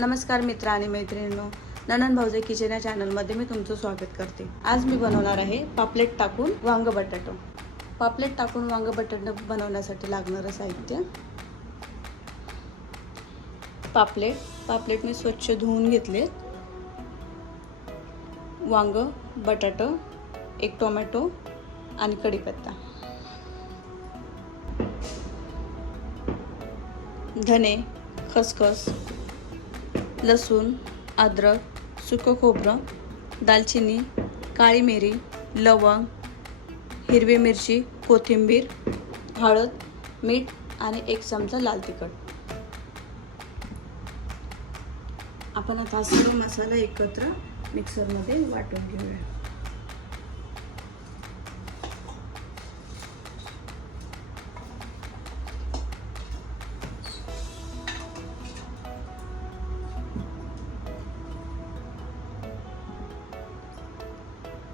नमस्कार मित्र आणि मैत्रिणींनो, ननन भाऊजे किचन या चॅनलमध्ये मी तुमचं स्वागत करते। आज मी बनवणार आहे पापलेट टाकून वांग बटाटा। पापलेट टाकून वांग बटाटा बनवण्यासाठी लागणारं साहित्य: पापलेट मी स्वच्छ धुवून घेतले, वांग, बटाटा, एक टोमॅटो आणि कढीपत्ता, धने, खसखस, लसूण, अद्रक, सुकं खोबरं, दालचिनी, काळी मिरी, लवंग, हिरवी मिरची, कोथिंबीर, हळद, मीठ आणि 1 चमचा लाल तिखट। आपण आता सर्व मसाला एकत्र मिक्सरमध्ये वाटून घेऊया।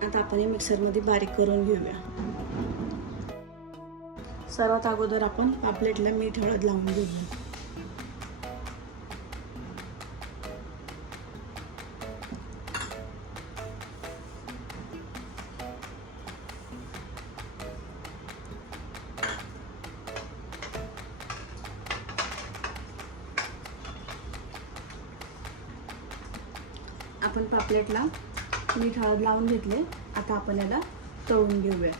आता आपण हे मिक्सरमध्ये बारीक करून घेऊया। सर्वात अगोदर आपण पापलेटला मीठ हळद लावून घेऊया। आपण पापलेटला मीठ हळद लावून घेतले। आता आपण याला तळून घेऊया।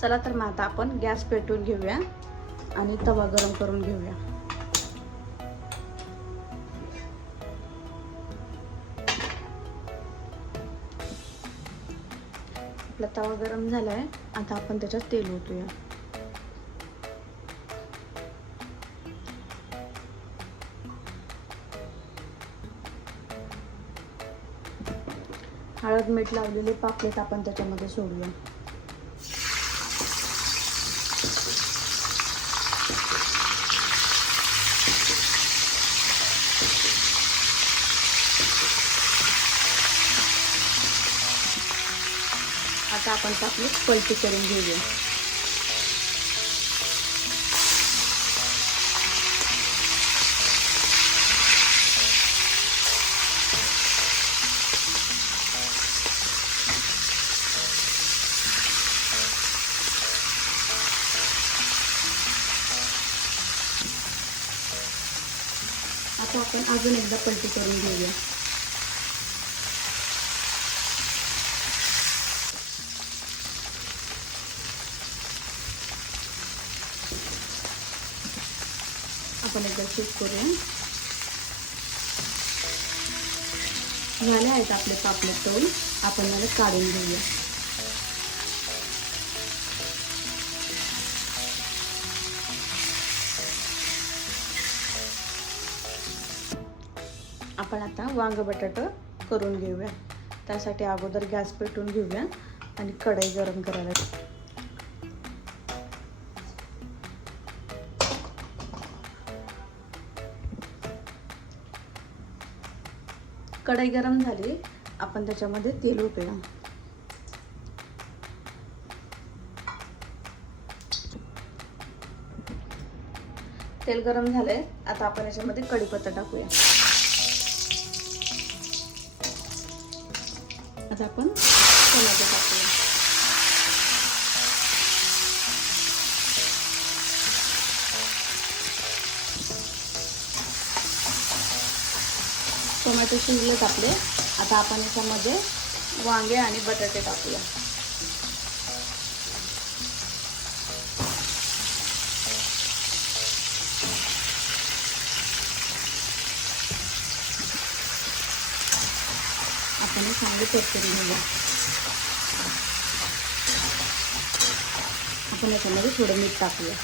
चला तर मग आता आपण गॅस पेटवून घेऊया आणि तवा गरम करून घेऊया। आपला तवा गरम झालाय, आता आपण त्याच्यात तेल ओतूया। हळद मीठ लावलेले पापलेट आपण त्याच्यामध्ये सोडूया। आता आपण पापलेट पलटी करून घेऊया। आता आपण अजून एकदा पलटी करून घेऊया। आपण एकदा चेक करूया। झाले आहेत आपले पापलेट तळून, आपण याला काढून घेऊया। आपण आता वांग बटाटा करून घेऊया। त्यासाठी अगोदर गॅस पेटवून घेऊया आणि कढई गरम करायला। कढई गरम झाली, आपण त्याच्यामध्ये तेल ओतूया। तेल गरम झालंय, आता आपण याच्यामध्ये कढीपत्ता टाकूया। आता आपण टोमॅटो टाकूया। टोमॅटो शिजलेत आपले, आता आपण याच्यामध्ये वांगे आणि बटाटे टाकूया। आपण चांगले परतून घेऊया। आपण याच्यामध्ये थोडं मीठ टाकूया।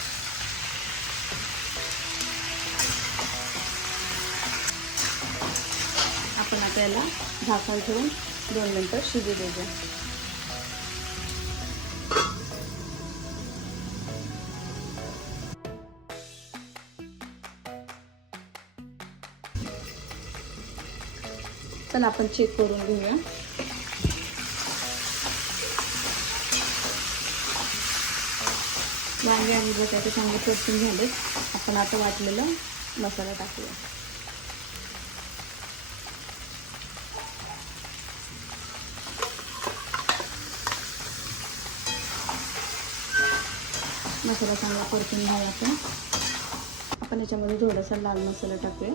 आपण आता याला झाकण ठेवून 2 मिनिटं शिजू द्यायचं। चला आपण चेक करून घेऊया। वांगे आणि बटाटे चांगले परतून झाले. आपण आता वाटलेला मसाला टाकूया. मसाला चांगला परतून घ्यावा. आपण याच्यामध्ये थोडासा लाल मसाला टाकूया.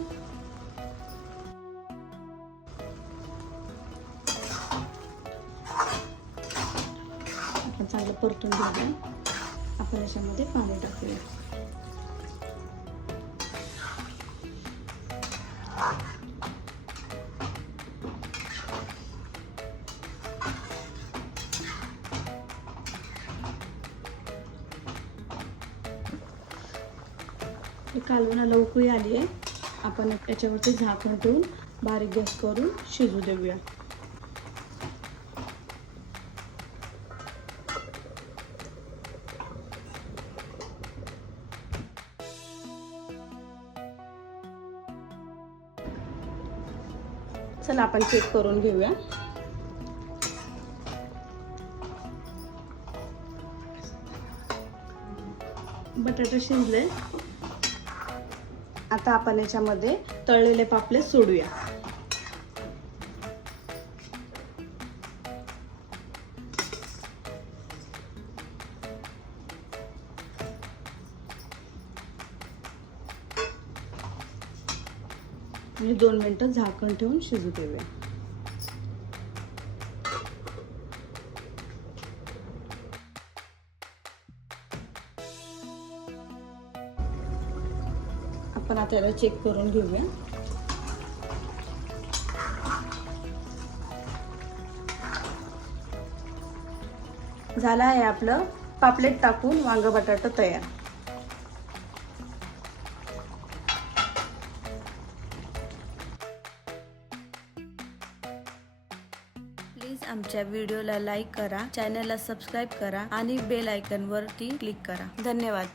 आपण चांगलं परतून घेऊया. आपण याच्यामध्ये पाणी टाकूया. कालवणाला उकळी आली आहे. आपण याच्यावरती झाकण ठेवून बारीक गॅस करून शिजू देऊया. चला आपण चेक करून घेऊया. बटाटा शिजले. आता आपण याच्यामध्ये तळलेले पापलेट सोडूया. आणि 2 मिनिटं झाकण ठेवून शिजू देऊया. आपण आता याला चेक करून घेऊया. झालं आहे आपलं पापलेट टाकून वांग बटाटा तयार. प्लीज आमच्या व्हिडिओला लाईक करा, चॅनलला सबस्क्राईब करा आणि बेल आयकॉन वरती क्लिक करा. धन्यवाद.